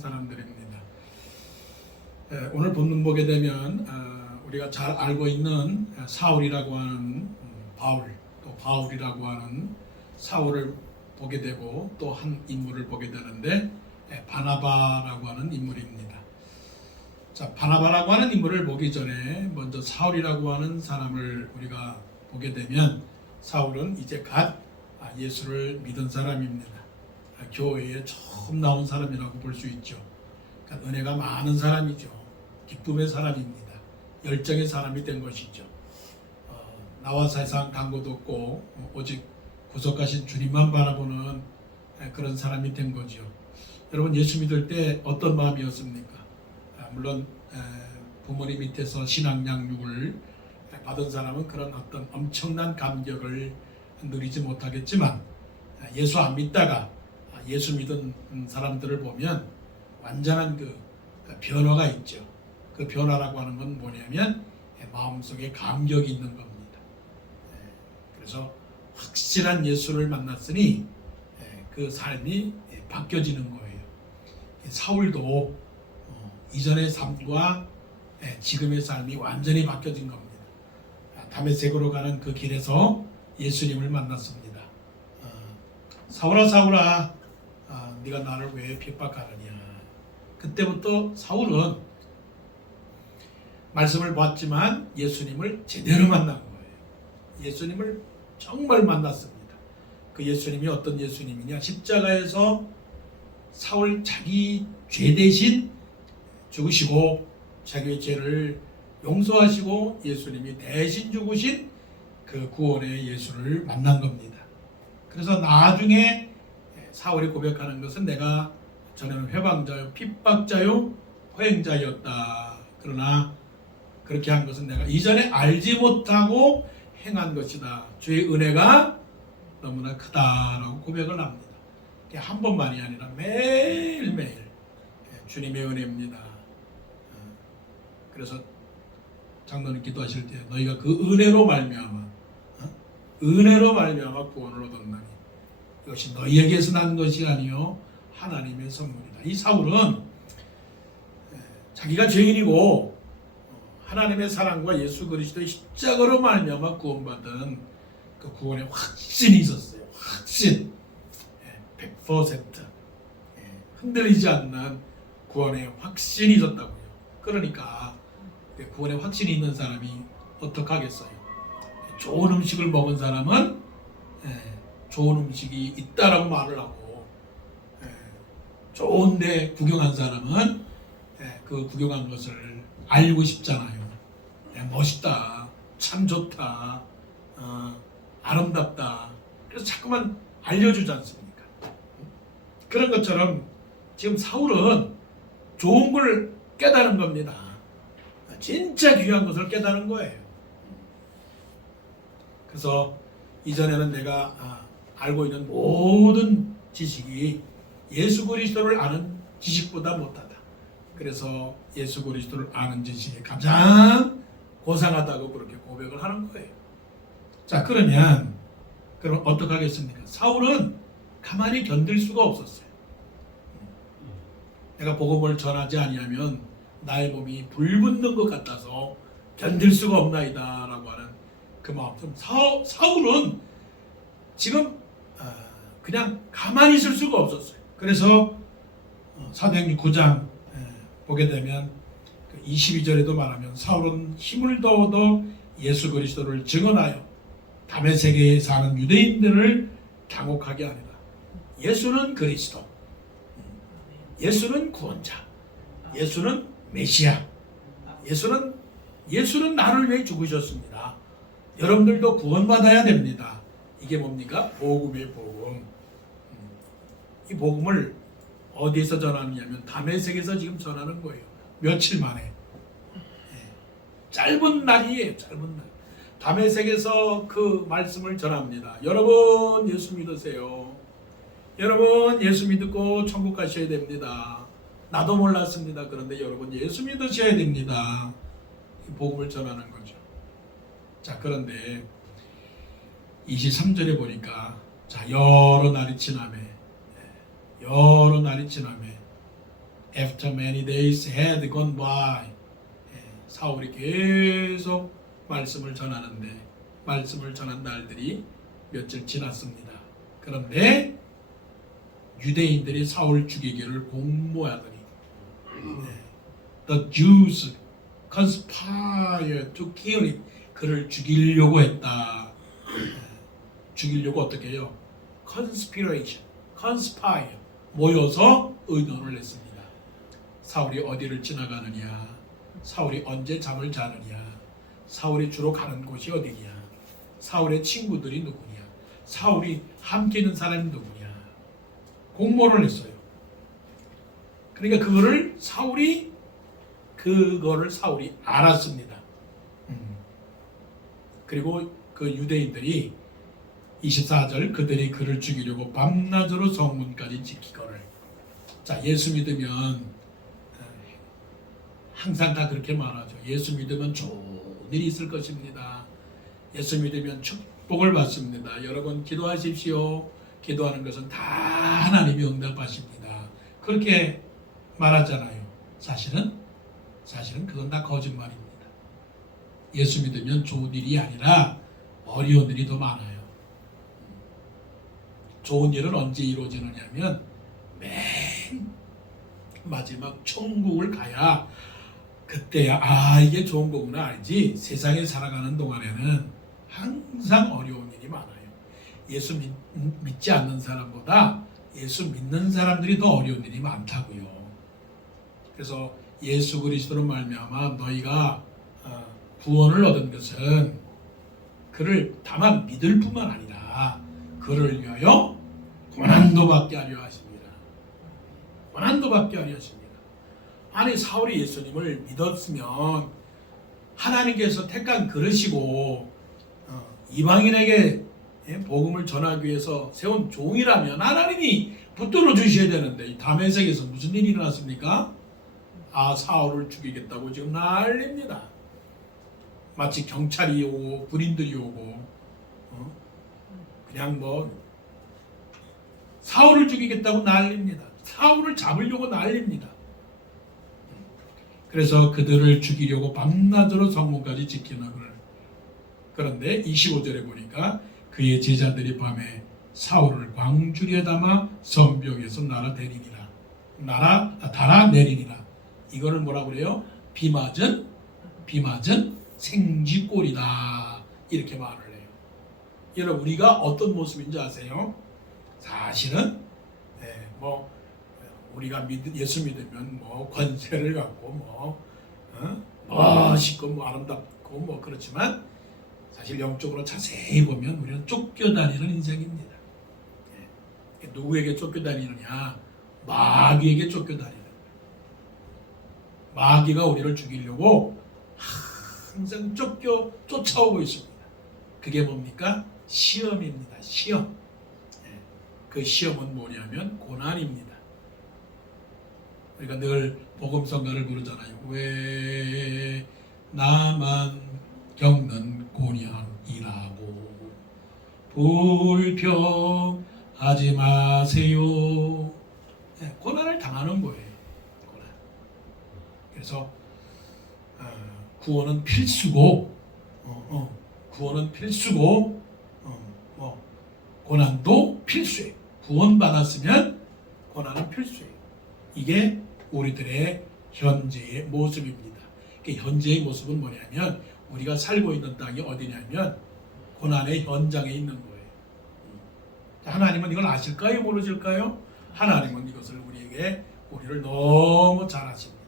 사람들입니다. 오늘 본문 보게 되면 우리가 잘 알고 있는 사울이라고 하는 바울, 또 바울이라고 하는 사울을 보게 되고 또 한 인물을 보게 되는데 바나바라고 하는 인물입니다. 자, 바나바라고 하는 인물을 보기 전에 먼저 사울이라고 하는 사람을 우리가 보게 되면 사울은 이제 갓 예수를 믿은 사람입니다. 교회에 처음 나온 사람이라고 볼 수 있죠. 그러니까 은혜가 많은 사람이죠. 기쁨의 사람입니다. 열정의 사람이 된 것이죠. 나와 세상 간고도 없고 오직 구속하신 주님만 바라보는 그런 사람이 된 거죠. 여러분, 예수 믿을 때 어떤 마음이었습니까? 물론 부모님 밑에서 신앙 양육을 받은 사람은 그런 어떤 엄청난 감격을 누리지 못하겠지만 예수 안 믿다가 예수 믿은 사람들을 보면 완전한 그 변화가 있죠. 그 변화라고 하는 건 뭐냐면 마음속에 감격이 있는 겁니다. 그래서 확실한 예수를 만났으니 그 삶이 바뀌어지는 거예요. 사울도 이전의 삶과 지금의 삶이 완전히 바뀌어진 겁니다. 다메섹으로 가는 그 길에서 예수님을 만났습니다. 사울아 사울아, 네가 나를 왜 핍박하느냐. 그때부터 사울은 말씀을 봤지만 예수님을 제대로 만난 거예요. 예수님을 정말 만났습니다. 그 예수님이 어떤 예수님이냐, 십자가에서 사울 자기 죄 대신 죽으시고 자기의 죄를 용서하시고 예수님이 대신 죽으신 그 구원의 예수를 만난 겁니다. 그래서 나중에 사울이 고백하는 것은 내가 전에는 회방자요 핍박자요 호행자였다. 그러나 그렇게 한 것은 내가 이전에 알지 못하고 행한 것이다. 주의 은혜가 너무나 크다라고 고백을 합니다. 한 번만이 아니라 매일매일 주님의 은혜입니다. 그래서 장로님 기도하실 때 너희가 그 은혜로 말미암아 구원을 얻었나니 이것이 너희에게서 난 것이 아니요 하나님의 선물이다. 이 사울은 자기가 죄인이고 하나님의 사랑과 예수 그리스도의 십자가로 말미암아 구원받은 그 구원의 확신이 있었어요. 확신, 100% 흔들리지 않는 구원의 확신이 있었다고요. 그러니까 구원의 확신이 있는 사람이 어떻게 하겠어요? 좋은 음식을 먹은 사람은 좋은 음식이 있다라고 말을 하고, 좋은데 구경한 사람은 그 구경한 것을 알고 싶잖아요. 멋있다, 참 좋다, 아름답다. 그래서 자꾸만 알려주지 않습니까? 그런 것처럼 지금 사울은 좋은 걸 깨달은 겁니다. 진짜 귀한 것을 깨달은 거예요. 그래서 이전에는 내가 알고 있는 모든 지식이 예수 그리스도를 아는 지식보다 못하다. 그래서 예수 그리스도를 아는 지식이 가장 고상하다고 그렇게 고백을 하는 거예요. 자, 그럼 어떻게 하겠습니까? 사울은 가만히 견딜 수가 없었어요. 내가 복음을 전하지 아니하면 나의 몸이 불붙는 것 같아서 견딜 수가 없나이다 라고 하는 그 마음. 사울은 지금 그냥 가만히 있을 수가 없었어요. 그래서 사도행전 9장 보게 되면 22절에도 말하면 사울은 힘을 더어도 예수 그리스도를 증언하여 다메섹에 사는 유대인들을 당혹하게 하리라. 예수는 그리스도, 예수는 구원자, 예수는 메시아, 예수는 나를 위해 죽으셨습니다. 여러분들도 구원받아야 됩니다. 이게 뭡니까? 복음의 복음. 이 복음을 어디에서 전하느냐면 다메섹에서 지금 전하는 거예요. 며칠 만에. 짧은 날이에요. 짧은 날. 다메섹에서 그 말씀을 전합니다. 여러분 예수 믿으세요. 여러분 예수 믿고 천국 가셔야 됩니다. 나도 몰랐습니다. 그런데 여러분 예수 믿으셔야 됩니다. 이 복음을 전하는 거죠. 자, 그런데 23절에 보니까 여러 날이 지나매 After many days had gone by. 사울이 계속 말씀을 전하는데 말씀을 전한 날들이 며칠 지났습니다. 그런데 유대인들이 사울 죽이기를 공모하더니 The Jews conspired to kill him. 그를 죽이려고 했다. 죽이려고 어떻게 해요? Conspiration, conspire. 모여서 의논을 했습니다. 사울이 어디를 지나가느냐, 사울이 언제 잠을 자느냐, 사울이 주로 가는 곳이 어디냐, 사울의 친구들이 누구냐, 사울이 함께 있는 사람이 누구냐, 공모를 했어요. 그러니까 그거를 사울이 알았습니다. 그리고 그 유대인들이 24절 그들이 그를 죽이려고 밤낮으로 성문까지 지키거늘. 자, 예수 믿으면 항상 다 그렇게 말하죠. 예수 믿으면 좋은 일이 있을 것입니다. 예수 믿으면 축복을 받습니다. 여러분 기도하십시오. 기도하는 것은 다 하나님이 응답하십니다. 그렇게 말하잖아요. 사실은 그건 다 거짓말입니다. 예수 믿으면 좋은 일이 아니라 어려운 일이 더 많아요. 좋은 일은 언제 이루어지느냐면 맨 마지막 천국을 가야 그때야 이게 좋은 거구나 알지. 세상에 살아가는 동안에는 항상 어려운 일이 많아요. 예수 믿지 않는 사람보다 예수 믿는 사람들이 더 어려운 일이 많다고요. 그래서 예수 그리스도로 말미암아 너희가 구원을 얻은 것은 그를 다만 믿을 뿐만 아니라 그를 위하여 고난도 받게 하려 하십니다. 고난도 받게 하려 하십니다. 아니 사울이 예수님을 믿었으면 하나님께서 택한 그릇이고 이방인에게 복음을 전하기 위해서 세운 종이라면 하나님이 붙들어 주셔야 되는데 이 다메섹에서 무슨 일이 일어났습니까? 사울을 죽이겠다고 지금 난립니다. 마치 경찰이 오고 군인들이 오고 그냥 사울을 죽이겠다고 난립니다. 사울을 잡으려고 난립니다. 그래서 그들을 죽이려고 밤낮으로 성문까지 지키나그를. 그런데 25절에 보니까 그의 제자들이 밤에 사울을 광주리에 담아 성벽에서 달아내리니라. 이거를 뭐라고 그래요? 비 맞은 생쥐꼴이다. 이렇게 말을 해요. 여러분 우리가 어떤 모습인지 아세요? 사실은 우리가 예수 믿으면 권세를 갖고 멋있고 아름답고 그렇지만 사실 영적으로 자세히 보면 우리는 쫓겨다니는 인생입니다. 누구에게 쫓겨다니느냐? 마귀에게 쫓겨다니는 거예요. 마귀가 우리를 죽이려고 항상 쫓아오고 있습니다. 그게 뭡니까? 시험입니다. 시험. 그 시험은 뭐냐면 고난입니다. 우리가 늘 복음성가를 부르잖아요. 왜 나만 겪는 고난이라고 불평하지 마세요. 고난을 당하는 거예요. 고난. 그래서 구원은 필수고 고난도 필수예요. 구원받았으면 고난은 필수예요. 이게 우리들의 현재의 모습입니다. 현재의 모습은 뭐냐면 우리가 살고 있는 땅이 어디냐면 고난의 현장에 있는 거예요. 하나님은 이걸 아실까요? 모르실까요? 하나님은 이것을 우리를 너무 잘 아십니다.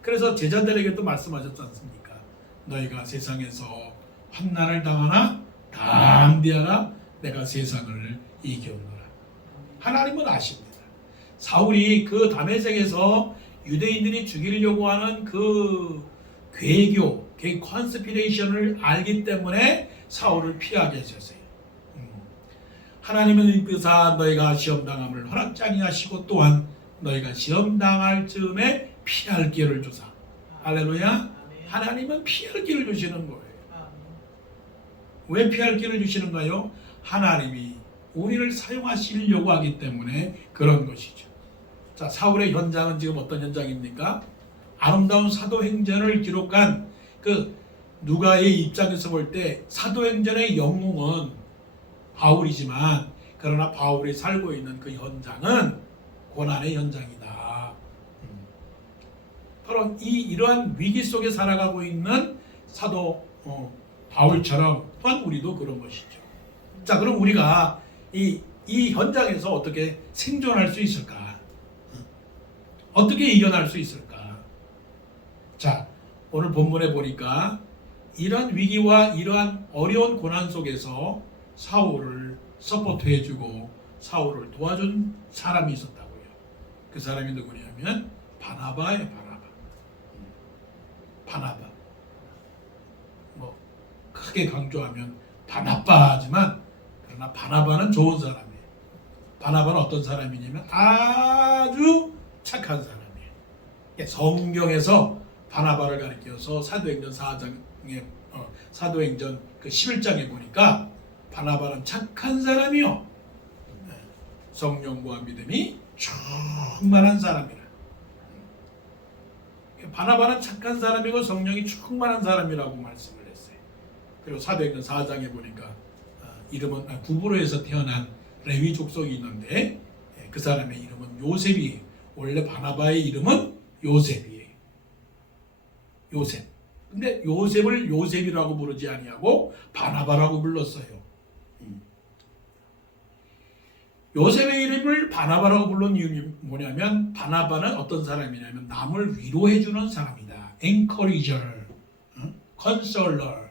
그래서 제자들에게도 말씀하셨지 않습니까? 너희가 세상에서 환난을 당하나 담대하라. 내가 세상을 이겼노라. 하나님은 아십니다. 사울이 그 다메섹에서 유대인들이 죽이려고 하는 그 괴교, 컨스피레이션을 알기 때문에 사울을 피하게 하셨어요. 하나님은 이끄사 너희가 시험당함을 허락지 아니하시고 또한 너희가 시험당할 즈음에 피할 길을 주사. 할렐루야. 하나님은 피할 길을 주시는 거예요. 왜 피할 길을 주시는가요? 하나님이 우리를 사용하시려고 하기 때문에 그런 것이죠. 자, 사울의 현장은 지금 어떤 현장입니까? 아름다운 사도행전을 기록한 그 누가의 입장에서 볼 때 사도행전의 영웅은 바울이지만, 그러나 바울이 살고 있는 그 현장은 고난의 현장이다. 바로 이러한 위기 속에 살아가고 있는 사도 바울처럼 또한 우리도 그런 것이죠. 자, 그럼 우리가 이 현장에서 어떻게 생존할 수 있을까? 어떻게 이겨날 수 있을까? 자, 오늘 본문에 보니까 이러한 위기와 이러한 어려운 고난 속에서 사울을 서포트해주고 사울을 도와준 사람이 있었다고요. 그 사람이 누구냐면 바나바예요. 바나바. 뭐 크게 강조하면 바나바지만, 그러나 바나바는 좋은 사람이에요. 바나바는 어떤 사람이냐면 아주 착한 사람이에요. 성경에서 바나바를 가리켜서 사도행전 4장에 사도행전 그 11장에 보니까 바나바는 착한 사람이요, 성령과 믿음이 충만한 사람이라. 바나바는 착한 사람이고 성령이 충만한 사람이라고 말씀을 했어요. 그리고 사도행전 4장에 보니까 이름은 구브로에서 태어난 레위 족속이 있는데 그 사람의 이름은 요셉이에요. 원래 바나바의 이름은 요셉이에요. 요셉. 근데 요셉을 요셉이라고 부르지 아니하고 바나바라고 불렀어요. 요셉의 이름을 바나바라고 부른 이유는 뭐냐면, 바나바는 어떤 사람이냐면 남을 위로해주는 사람이다. encourager, consoler.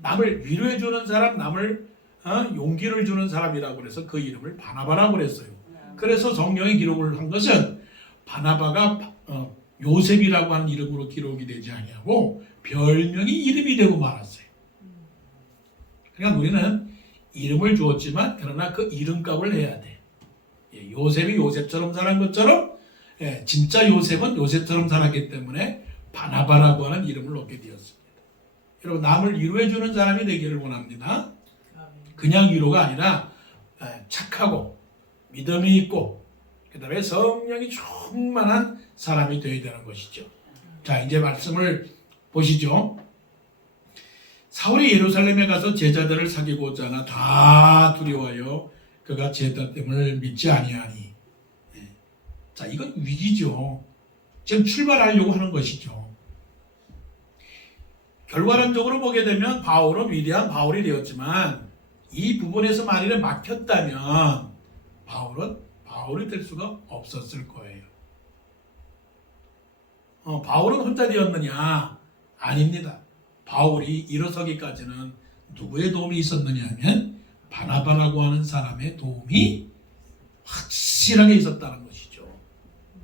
남을 위로해주는 사람, 남을 용기를 주는 사람이라고 해서 그 이름을 바나바라고 그랬어요. 그래서 성경에 기록을 한 것은 바나바가 요셉이라고 하는 이름으로 기록이 되지 아니하고 별명이 이름이 되고 말았어요. 그러니까 우리는 이름을 주었지만 그러나 그 이름값을 내야 돼. 요셉이 요셉처럼 살은 것처럼 진짜 요셉은 요셉처럼 살았기 때문에 바나바라고 하는 이름을 얻게 되었습니다. 여러분, 남을 위로해주는 사람이 되기를 원합니다. 그냥 위로가 아니라 착하고 믿음이 있고 그 다음에 성령이 충만한 사람이 되어야 되는 것이죠. 자, 이제 말씀을 보시죠. 사울이 예루살렘에 가서 제자들을 사귀고자 하나 다 두려워하여 그가 제자됨을 믿지 아니하니. 자, 이건 위기죠. 지금 출발하려고 하는 것이죠. 결과론적으로 보게 되면 바울은 위대한 바울이 되었지만 이 부분에서 만일에 막혔다면 바울은 바울이 될 수가 없었을 거예요. 바울은 혼자 되었느냐? 아닙니다. 바울이 일어서기까지는 누구의 도움이 있었느냐 하면 바나바라고 하는 사람의 도움이 확실하게 있었다는 것이죠.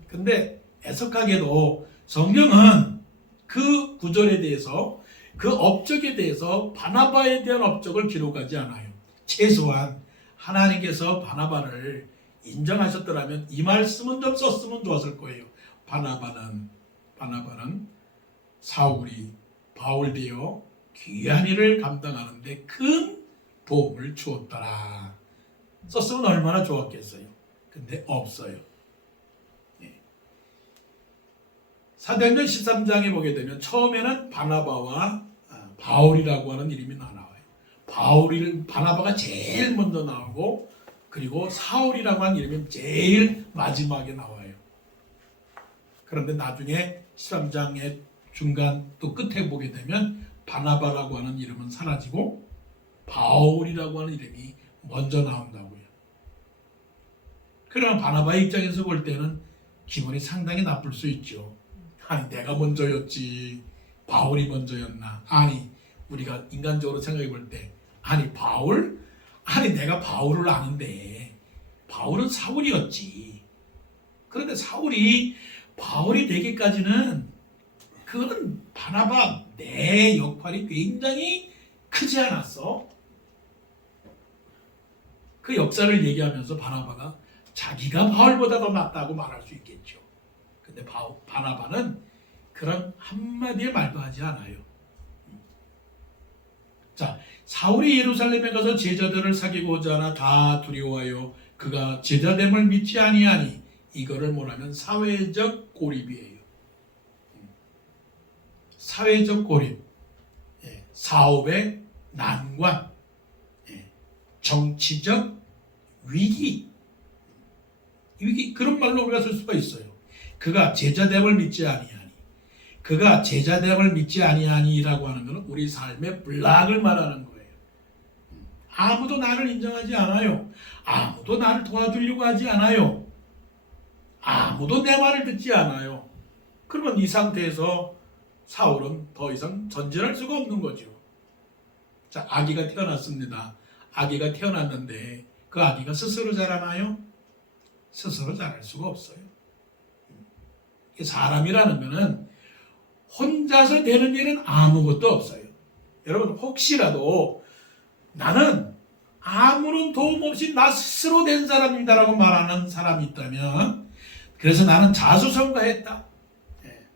근데 애석하게도 성경은 그 구절에 대해서, 그 업적에 대해서 바나바에 대한 업적을 기록하지 않아요. 최소한 하나님께서 바나바를 인정하셨더라면 이 말씀은 좀 썼으면 좋았을 거예요. 바나바는 사울이 바울 되어 귀한 일을 감당하는데 큰 도움을 주었더라. 썼으면 얼마나 좋았겠어요. 근데 없어요. 사도행전 13장에 보게 되면 처음에는 바나바와 바울이라고 하는 이름이 나와요. 바나바가 제일 먼저 나오고, 그리고 사울이라고 하는 이름이 제일 마지막에 나와요. 그런데 나중에 13장의 중간 또 끝에 보게 되면 바나바라고 하는 이름은 사라지고 바울이라고 하는 이름이 먼저 나온다고요. 그러나 바나바의 입장에서 볼 때는 기분이 상당히 나쁠 수 있죠. 아니, 내가 먼저였지 바울이 먼저였나? 아니, 우리가 인간적으로 생각해 볼 때, 아니 바울? 아니 내가 바울을 아는데 바울은 사울이었지. 그런데 사울이 바울이 되기까지는 그거는 바나바 내 역할이 굉장히 크지 않았어? 그 역사를 얘기하면서 바나바가 자기가 바울보다 더 낫다고 말할 수 있겠죠. 근데 바나바는 그런 한마디의 말도 하지 않아요. 자, 사울이 예루살렘에 가서 제자들을 사귀고자 하나 다 두려워하여 그가 제자됨을 믿지 아니하니. 이거를 뭐라면 사회적 고립이에요. 사회적 고립, 사업의 난관, 정치적 위기, 그런 말로 우리가 쓸 수가 있어요. 그가 제자됨을 믿지 아니하니, 그가 제자됨을 믿지 아니하니라고 하는 것은 우리 삶의 불락을 말하는 거예요. 아무도 나를 인정하지 않아요. 아무도 나를 도와주려고 하지 않아요. 아무도 내 말을 듣지 않아요. 그러면 이 상태에서 사울은 더 이상 전진할 수가 없는 거죠. 자, 아기가 태어났습니다. 아기가 태어났는데 그 아기가 스스로 자라나요? 스스로 자랄 수가 없어요. 사람이라는 것은 혼자서 되는 일은 아무것도 없어요. 여러분, 혹시라도 나는 아무런 도움 없이 나 스스로 된 사람이다라고 말하는 사람이 있다면, 그래서 나는 자수성가했다,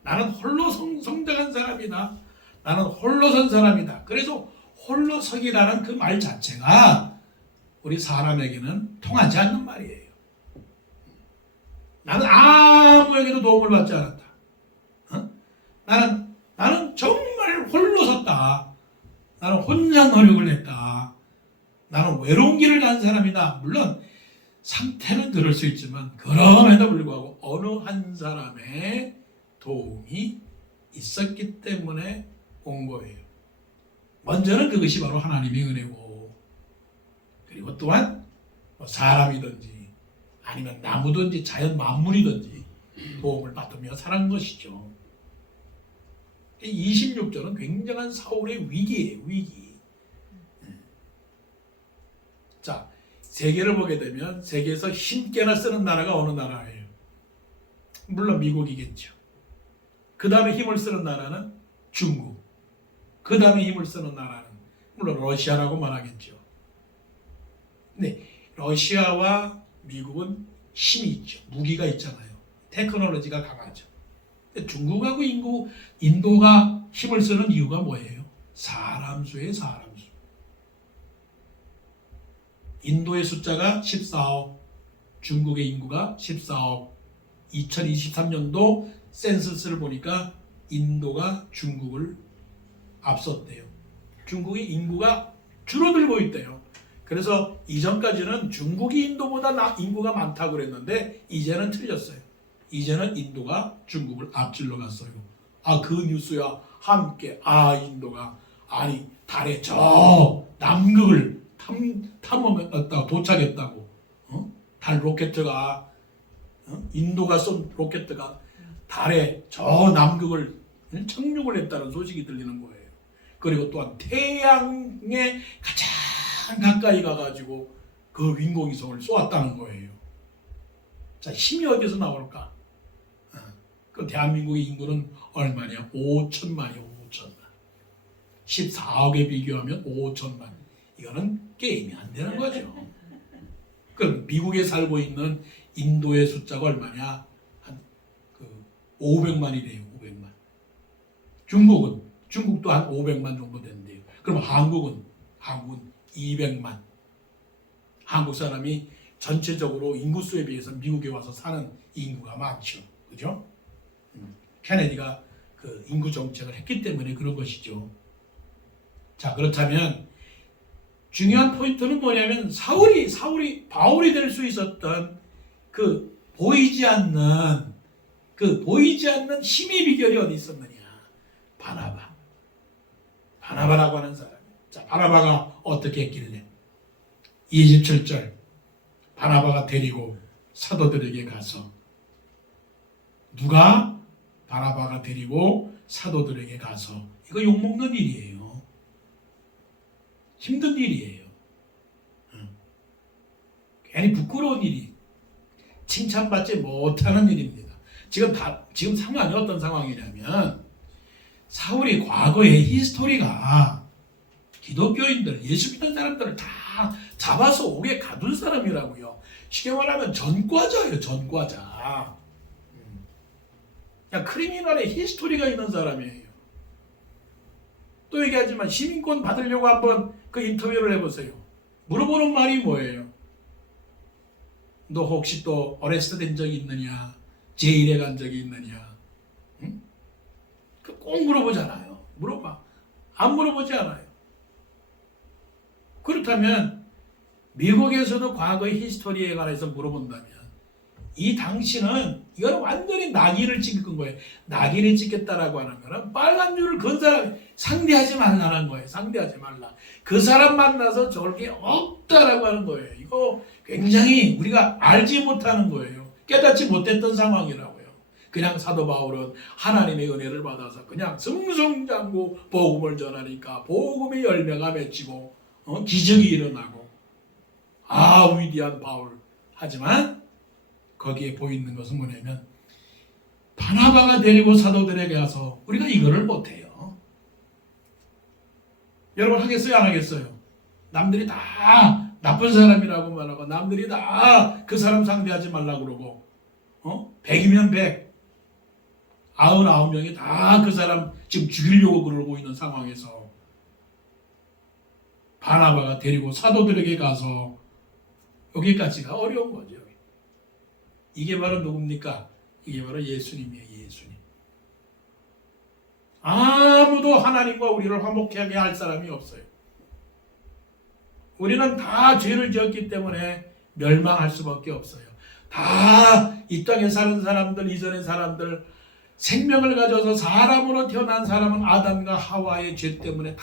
나는 홀로 성장한 사람이다, 나는 홀로 선 사람이다, 그래서 홀로서기라는 그 말 자체가 우리 사람에게는 통하지 않는 말이에요. 나는 아무에게도 도움을 받지 않았다. 나는 정말 홀로 섰다. 나는 혼자 노력을 했다. 나는 외로운 길을 간 사람이다. 물론 상태는 그럴 수 있지만 그럼에도 불구하고 어느 한 사람의 도움이 있었기 때문에 온 거예요. 먼저는 그것이 바로 하나님의 은혜고, 그리고 또한 사람이든지 아니면 나무든지 자연 만물이든지 도움을 받으며 살은 것이죠. 26절은 굉장한 사울의 위기예요. 위기. 자, 세계를 보게 되면 세계에서 힘께나 쓰는 나라가 어느 나라예요? 물론 미국이겠죠. 그 다음에 힘을 쓰는 나라는 중국. 그 다음에 힘을 쓰는 나라는 물론 러시아라고 말하겠죠. 근데 러시아와 미국은 힘이 있죠. 무기가 있잖아요. 테크놀로지가 강하죠. 근데 중국하고 인도가 힘을 쓰는 이유가 뭐예요? 사람 수예요. 사람 수. 인도의 숫자가 14억, 중국의 인구가 14억. 2023년도 센서스를 보니까 인도가 중국을 앞섰대요. 중국의 인구가 줄어들고 있대요. 그래서 이전까지는 중국이 인도보다 인구가 많다고 그랬는데 이제는 틀렸어요. 이제는 인도가 중국을 앞질러 갔어요. 그 뉴스와 함께 인도가 달에 저 남극을 탐험했다고 도착했다고. 달 로켓가 인도가 쏜 로켓가 달에 저 남극을 착륙을 했다는 소식이 들리는 거예요. 그리고 또한 태양에 가장 가까이 가가지고 그 인공위성을 쏘았다는 거예요. 자, 힘이 어디서 나올까? 그 대한민국의 인구는 얼마냐? 5천만이요. 5천만. 14억에 비교하면 5천만. 이거는 게임이 안 되는 거죠. 그럼 미국에 살고 있는 인도의 숫자가 얼마냐? 한 500만이래요. 500만. 중국도 한 500만 정도 된대요. 그럼 한국은 200만. 한국 사람이 전체적으로 인구수에 비해서 미국에 와서 사는 인구가 많죠. 그죠? 케네디가 그 인구 정책을 했기 때문에 그런 것이죠. 자, 그렇다면 중요한 포인트는 뭐냐면 바울이 될 수 있었던 그 보이지 않는 힘의 비결이 어디 있었느냐? 바나바라고 하는 사람. 자, 바나바가 어떻게 했길래? 27절. 바나바가 데리고 사도들에게 가서, 누가? 바나바가 데리고 사도들에게 가서. 이거 욕먹는 일이에요. 힘든 일이에요. 괜히 부끄러운 일이, 칭찬받지 못하는 일입니다. 지금 상황이 어떤 상황이냐면, 사울이 과거의 히스토리가 기독교인들, 예수 믿는 사람들을 다 잡아서 옥에 가둔 사람이라고요. 쉽게 말하면 전과자예요. 전과자. 그냥 크리미널의 히스토리가 있는 사람이에요. 또 얘기하지만 시민권 받으려고 한번 그 인터뷰를 해보세요. 물어보는 말이 뭐예요? 너 혹시 또 어레스트 된 적이 있느냐? 제일에 간 적이 있느냐? 응? 꼭 물어보잖아요. 물어봐. 안 물어보지 않아요. 그렇다면 미국에서도 과거의 히스토리에 관해서 물어본다면 이 당신은 이건 완전히 낙인을 찍은 거예요. 낙인을 찍겠다라고 하는 거는 빨간 줄을 건 사람이 상대하지 말라는 거예요. 상대하지 말라. 그 사람 만나서 저게 없다라고 하는 거예요. 이거 굉장히 우리가 알지 못하는 거예요. 깨닫지 못했던 상황이라고요. 그냥 사도 바울은 하나님의 은혜를 받아서 그냥 승승장구 복음을 전하니까 복음의 열매가 맺히고 기적이 일어나고 위대한 바울. 하지만 거기에 보이는 것은 뭐냐면 바나바가 데리고 사도들에게 가서 우리가 이거를 못해요. 여러분 하겠어요? 안 하겠어요? 남들이 다 나쁜 사람이라고 말하고 남들이 다 그 사람 상대하지 말라고 그러고 100이면 100 99명이 다 그 사람 지금 죽이려고 그러고 있는 상황에서 바나바가 데리고 사도들에게 가서 여기까지가 어려운 거죠. 이게 바로 누굽니까? 이게 바로 예수님이에요. 예수님. 아무도 하나님과 우리를 화목하게 할 사람이 없어요. 우리는 다 죄를 지었기 때문에 멸망할 수밖에 없어요. 다 이 땅에 사는 사람들, 이전의 사람들, 생명을 가져서 사람으로 태어난 사람은 아담과 하와의 죄 때문에 다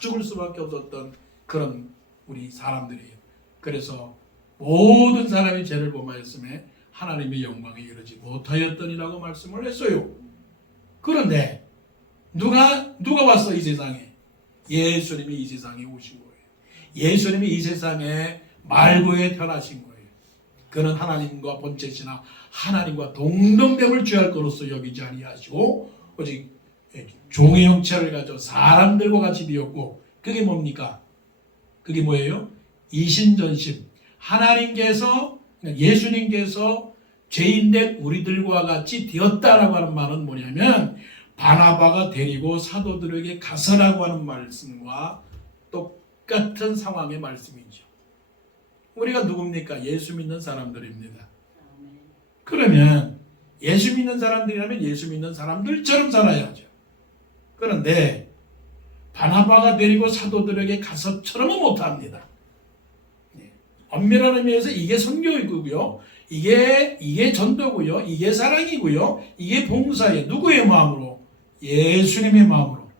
죽을 수밖에 없었던 그런 우리 사람들이에요. 그래서 모든 사람이 죄를 범하였음에 하나님의 영광에 이르지 못하였더니라고 말씀을 했어요. 그런데 누가 왔어 이 세상에? 예수님이 이 세상에 오신 거예요. 예수님이 이 세상에 말구에 태어나신 거예요. 그는 하나님과 본체시나 하나님과 동등됨을 취할 것으로서 여기지 아니하시고 오직 종의 형체를 가져 사람들과 같이 되었고 그게 뭡니까? 그게 뭐예요? 이신전심. 하나님께서 예수님께서 죄인된 우리들과 같이 되었다라고 하는 말은 뭐냐면 바나바가 데리고 사도들에게 가서라고 하는 말씀과 똑같은 상황의 말씀이죠. 우리가 누굽니까? 예수 믿는 사람들입니다. 그러면 예수 믿는 사람들이라면 예수 믿는 사람들처럼 살아야죠. 그런데 바나바가 데리고 사도들에게 가서처럼은 못합니다. 엄밀한 의미에서 이게 선교이고요. 이게 전도고요. 이게 사랑이고요. 이게 봉사예요. 누구의 마음으로? 예수님의 마음으로.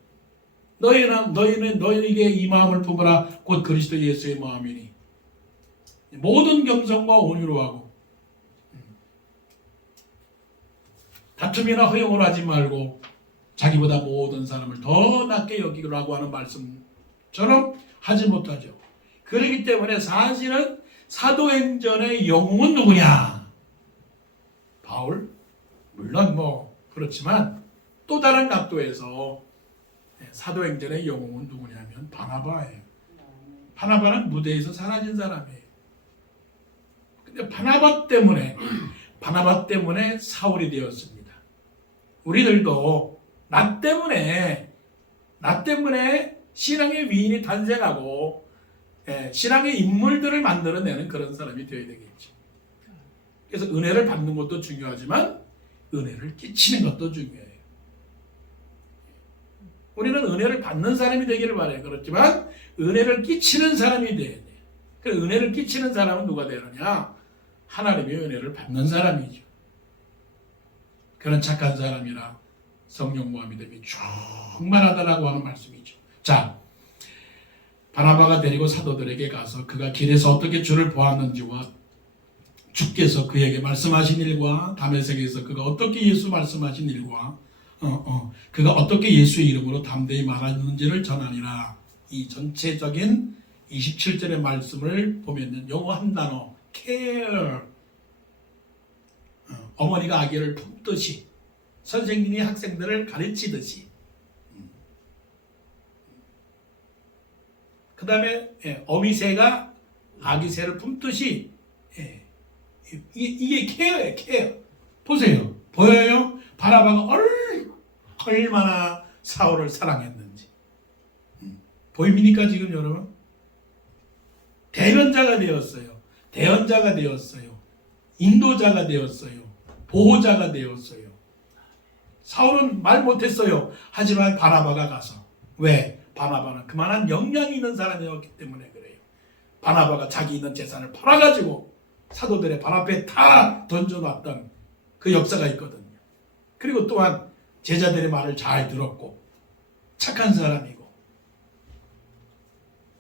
너희에게 이 마음을 품으라. 곧 그리스도 예수의 마음이니. 모든 겸손과 온유로 하고 다툼이나 허용을 하지 말고 자기보다 모든 사람을 더 낮게 여기라고 하는 말씀처럼 하지 못하죠. 그렇기 때문에 사실은 사도행전의 영웅은 누구냐? 바울? 물론 그렇지만 또 다른 각도에서 사도행전의 영웅은 누구냐면 바나바예요. 바나바는 무대에서 사라진 사람이에요. 근데 바나바 때문에 사울이 되었습니다. 우리들도 나 때문에 신앙의 위인이 탄생하고 신앙의 인물들을 만들어내는 그런 사람이 되어야 되겠죠. 그래서 은혜를 받는 것도 중요하지만 은혜를 끼치는 것도 중요해요. 우리는 은혜를 받는 사람이 되기를 바라요. 그렇지만 은혜를 끼치는 사람이 돼야 돼요. 그 은혜를 끼치는 사람은 누가 되느냐? 하나님의 은혜를 받는 사람이죠. 그런 착한 사람이라 성령과 믿음이 충만하다라고 하는 말씀이죠. 자, 바나바가 데리고 사도들에게 가서 그가 길에서 어떻게 주를 보았는지와 주께서 그에게 말씀하신 일과 다메섹에서 그가 어떻게 예수 말씀하신 일과 그가 어떻게 예수의 이름으로 담대히 말하는지를 전하니라. 이 전체적인 27절의 말씀을 보면 영어 한 단어 care, 어머니가 아기를 품듯이 선생님이 학생들을 가르치듯이 그 다음에 어미새가 아기새를 품듯이 이게 케어예요. 케어. 보세요. 보여요? 바나바가 얼마나 사울을 사랑했는지 보입니까 지금 여러분? 대변자가 되었어요. 대언자가 되었어요. 인도자가 되었어요. 보호자가 되었어요. 사울은 말 못했어요. 하지만 바나바가 가서. 왜? 바나바는 그만한 역량이 있는 사람이었기 때문에 그래요. 바나바가 자기 있는 재산을 팔아가지고 사도들의 발 앞에 다 던져놨던 그 역사가 있거든요. 그리고 또한 제자들의 말을 잘 들었고 착한 사람이고,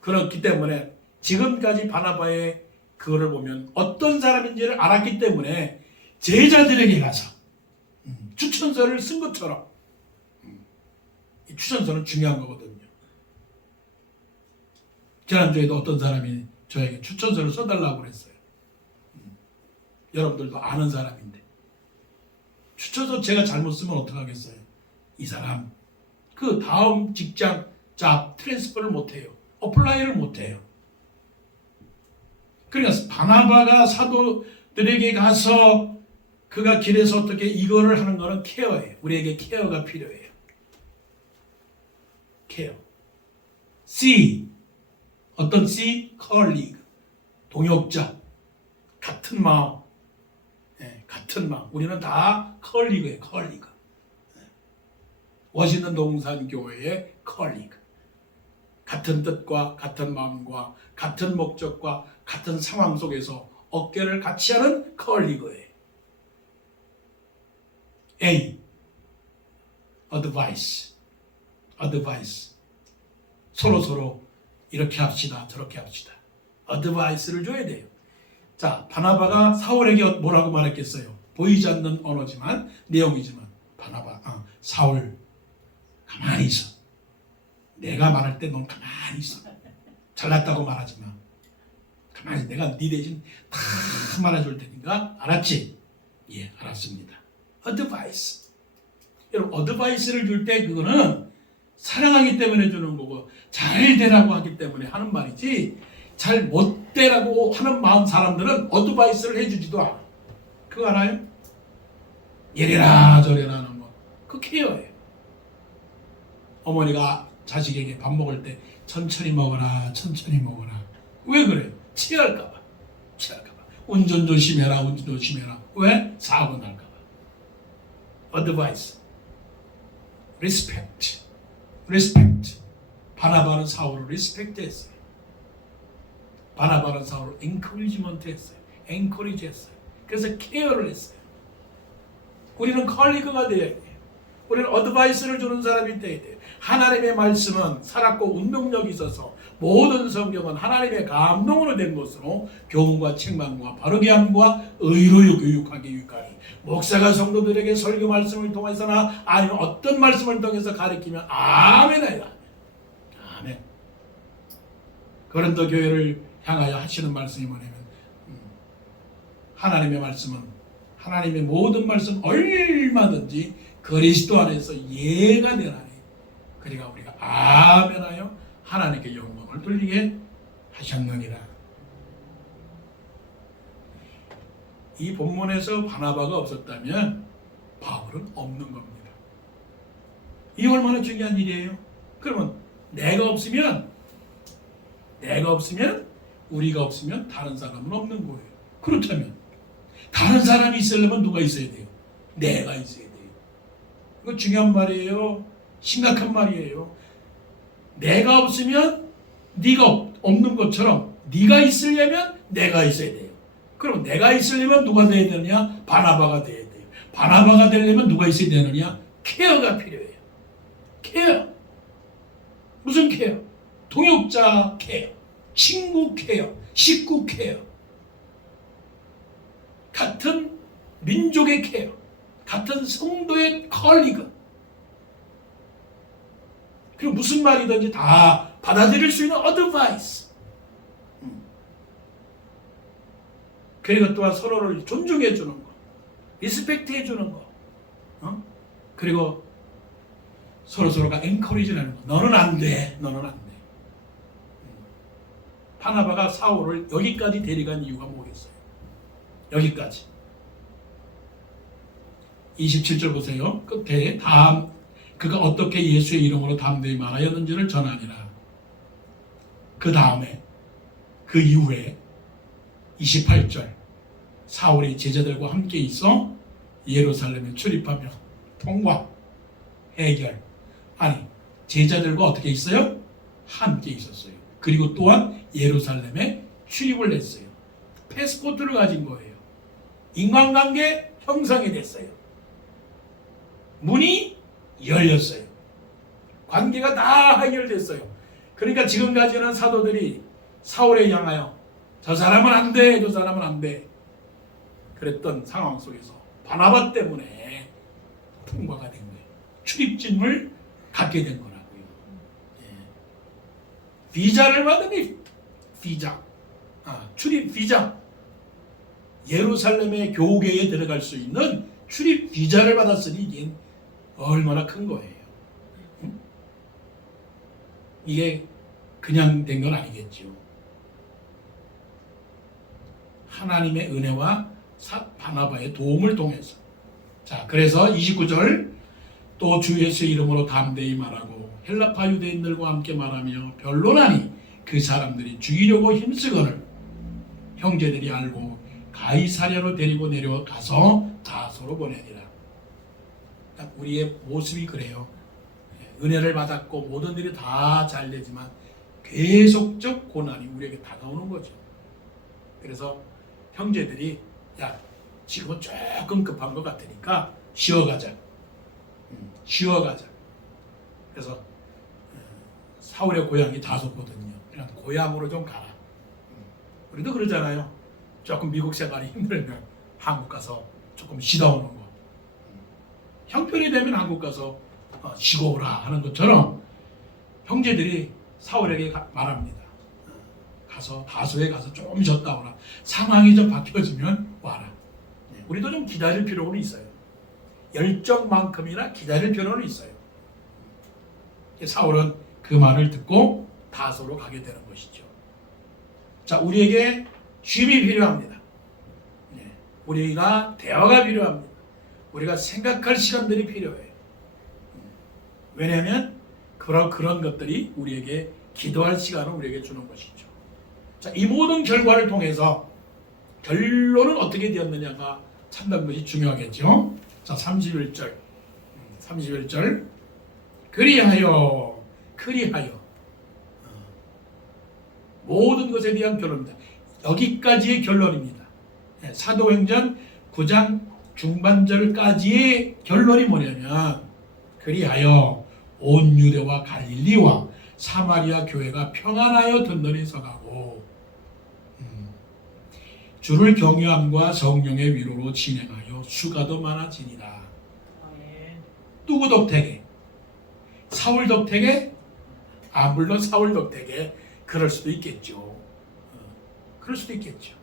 그렇기 때문에 지금까지 바나바의 그거를 보면 어떤 사람인지를 알았기 때문에 제자들에게 가서 추천서를 쓴 것처럼, 이 추천서는 중요한 거거든요. 지난주에도 어떤 사람이 저에게 추천서를 써달라고 그랬어요. 여러분들도 아는 사람인데 추천서 제가 잘못 쓰면 어떡하겠어요? 이 사람 그 다음 직장 잡 트랜스퍼를 못해요. 어플라이를 못해요. 그러니까 바나바가 사도들에게 가서 그가 길에서 어떻게 이거를 하는 거는 케어예요. 우리에게 케어가 필요해요. 케어. C. 어떤 C? 컬리그. 동역자. 같은 마음. 네, 같은 마음. 우리는 다 컬리그예요. 컬리그. 네. 워싱턴 동산교회의 컬리그. 같은 뜻과 같은 마음과 같은 목적과 같은 상황 속에서 어깨를 같이 하는 컬리그예요. A. advice. 서로 이렇게 합시다, 저렇게 합시다. advice를 줘야 돼요. 자, 바나바가 사울에게 뭐라고 말했겠어요? 보이지 않는 언어지만 내용이지만, 사울 가만히 있어. 내가 말할 때 넌 가만히 있어. 잘났다고 말하지 마. 가만히, 내가 네 대신 다 말해줄 테니까. 알았지? 예, 알았습니다. 어드바이스. 여러분, 어드바이스를 줄 때 그거는 사랑하기 때문에 주는 거고 잘 되라고 하기 때문에 하는 말이지, 잘 못 되라고 하는 마음 사람들은 어드바이스를 해주지도 않아. 그거 알아요? 이래라 저래라 하는 거. 그거 케어예요. 어머니가 자식에게 밥 먹을 때 천천히 먹어라, 천천히 먹어라. 왜 그래요? 취할까봐. 운전 조심해라. 왜? 사고 날까봐. 어드바이스. 리스펙트. 바나바는 사울을 리스펙트 했어요. 바나바는 사울을 엔커리지먼트 했어요. 그래서 케어를 했어요. 우리는 컬리그가 되어야 돼요. 우리는 어드바이스를 주는 사람이 되어야 돼요. 하나님의 말씀은 살았고 운동력이 있어서 모든 성경은 하나님의 감동으로 된 것으로 교훈과 책망과 바르게 함과 의로 교육하게 유익하니, 목사가 성도들에게 설교 말씀을 통해서나 아니면 어떤 말씀을 통해서 가르치면 아멘이다. 아멘. 고린도 교회를 향하여 하시는 말씀이 뭐냐면, 하나님의 말씀은, 하나님의 모든 말씀 얼마든지 그리스도 안에서 예가 되나니, 그러니까 우리가 아멘하여 하나님께 영광을 돌리게 하셨느니라. 이 본문에서 바나바가 없었다면 바울은 없는 겁니다. 이 얼마나 중요한 일이에요. 그러면 내가 없으면, 우리가 없으면 다른 사람은 없는 거예요. 그렇다면 다른 사람이 있으려면 누가 있어야 돼요? 내가 있어야 돼요. 이거 중요한 말이에요. 심각한 말이에요. 내가 없으면 네가 없는 것처럼 네가 있으려면 내가 있어야 돼요. 그럼 내가 있으려면 누가 돼야 되느냐? 바나바가 돼야 돼요. 바나바가 되려면 누가 있어야 되느냐? 케어가 필요해요. 케어. 무슨 케어? 동역자 케어, 친구 케어, 식구 케어, 같은 민족의 케어, 같은 성도의 컬리그. 그리고 무슨 말이든지 다 받아들일 수 있는 어드바이스. 그리고 또한 서로를 존중해 주는 거, 리스펙트 해 주는 거, 그리고 서로가 엔커리지하는 거. 너는 안 돼. 바나바가 사울을 여기까지 데려간 이유가 뭐겠어요? 여기까지. 27절 보세요. 끝에 다음 그가 어떻게 예수의 이름으로 담대히 말하였는지를 전하니라. 그 다음에, 그 이후에 28절 사울이 제자들과 함께 있어 예루살렘에 출입하며 통과, 해결. 아니, 제자들과 어떻게 있어요? 함께 있었어요. 그리고 또한 예루살렘에 출입을 했어요. 패스포트를 가진 거예요. 인간관계 형성이 됐어요. 문이 열렸어요. 관계가 다 해결됐어요. 그러니까 지금까지는 사도들이 사울에 향하여 저 사람은 안 돼, 저 사람은 안 돼 그랬던 상황 속에서 바나바 때문에 통과가 된 거예요. 출입증을 갖게 된 거라고요. 비자를 받으니 비자, 출입 비자, 예루살렘의 교계에 들어갈 수 있는 출입 비자를 받았으니 이게 얼마나 큰 거예요. 이게 그냥 된 건 아니겠죠. 하나님의 은혜와 바나바의 도움을 통해서. 자, 그래서 29절 또 주 예수의 이름으로 담대히 말하고 헬라파 유대인들과 함께 말하며 변론하니 그 사람들이 죽이려고 힘쓰거늘 형제들이 알고 가이사랴로 데리고 내려가서 다소로 보내니라. 우리의 모습이 그래요. 은혜를 받았고 모든 일이 다 잘 되지만 계속적 고난이 우리에게 다가오는 거죠. 그래서 형제들이 야, 지금은 조금 급한 것 같으니까 쉬어가자. 쉬어가자. 그래서 사울의 고향이 다소거든요. 그냥 고향으로 좀 가라. 우리도 그러잖아요. 조금 미국 생활이 힘들면 한국 가서 조금 쉬다 오는 거. 형편이 되면 한국 가서 쉬고 오라 하는 것처럼 형제들이 사울에게 말합니다. 가서 다소에 가서 좀 쉬었다 오라. 상황이 좀 바뀌어지면 와라. 우리도 좀 기다릴 필요는 있어요. 열정만큼이나 기다릴 필요는 있어요. 사울은 그 말을 듣고 다소로 가게 되는 것이죠. 자, 우리에게 쉼이 필요합니다. 우리가 대화가 필요합니다. 우리가 생각할 시간들이 필요해요. 왜냐하면 그런 것들이 우리에게 기도할 시간을 우리에게 주는 것이죠. 자, 이 모든 결과를 통해서 결론은 어떻게 되었느냐가 찾는 것이 중요하겠죠. 자, 31절 그리하여 모든 것에 대한 결론입니다. 여기까지의 결론입니다. 사도행전 9장 중반절까지의 결론이 뭐냐면 그리하여 온 유대와 갈릴리와 사마리아 교회가 평안하여 든든히 서가고 주를 경외함과 성령의 위로로 진행하여 수가 더 많아지니라. 누구 덕택에? 사울 덕택에? 물론 사울 덕택에 그럴 수도 있겠죠. 그럴 수도 있겠죠.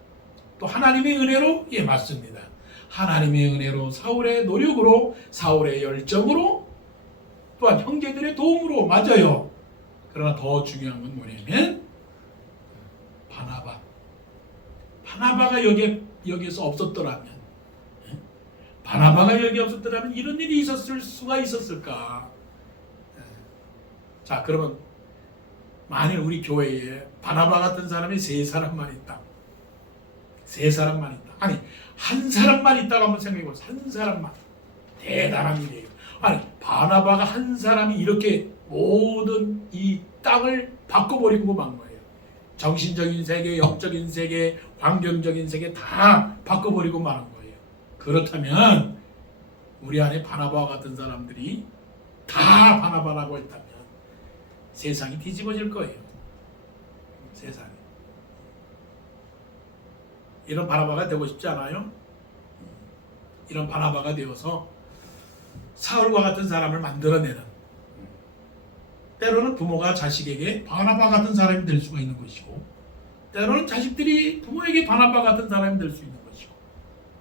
또 하나님의 은혜로? 예, 맞습니다. 하나님의 은혜로, 사울의 노력으로, 사울의 열정으로, 또한 형제들의 도움으로, 맞아요. 그러나 더 중요한 건 뭐냐면 바나바가 여기에서 없었더라면, 바나바가 여기 없었더라면 이런 일이 있었을 수가 있었을까? 자, 그러면 만일 우리 교회에 바나바 같은 사람이 3사람만 있다. 3사람만 있다. 아니, 한 사람만 있다고 한번 생각해 보세요. 한 사람만. 대단한 일이에요. 아니, 바나바가 한 사람이 이렇게 모든 이 땅을 바꿔버리고 만 거예요. 정신적인 세계, 영적인 세계, 환경적인 세계 다 바꿔버리고 마는 거예요. 그렇다면 우리 안에 바나바와 같은 사람들이 다 바나바라고 했다면 세상이 뒤집어질 거예요. 세상이. 이런 바나바가 되고 싶지 않아요? 이런 바나바가 되어서 사울과 같은 사람을 만들어내는, 때로는 부모가 자식에게 바나바 같은 사람이 될 수가 있는 것이고, 때로는 자식들이 부모에게 바나바 같은 사람이 될 수 있는 것이고,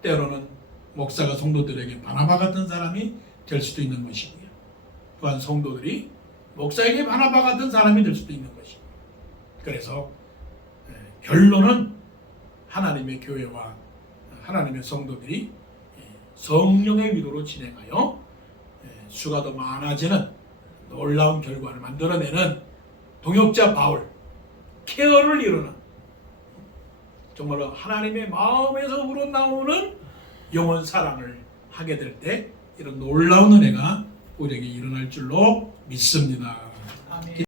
때로는 목사가 성도들에게 바나바 같은 사람이 될 수도 있는 것이고요. 또한 성도들이 목사에게 바나바 같은 사람이 될 수도 있는 것이고, 그래서 결론은 하나님의 교회와 하나님의 성도들이 성령의 위로로 진행하여 수가 더 많아지는 놀라운 결과를 만들어내는 동역자 바울, 케어를 이루는 정말로 하나님의 마음에서 우러나오는 영원 사랑을 하게 될 때 이런 놀라운 은혜가 우리에게 일어날 줄로 믿습니다. 아멘.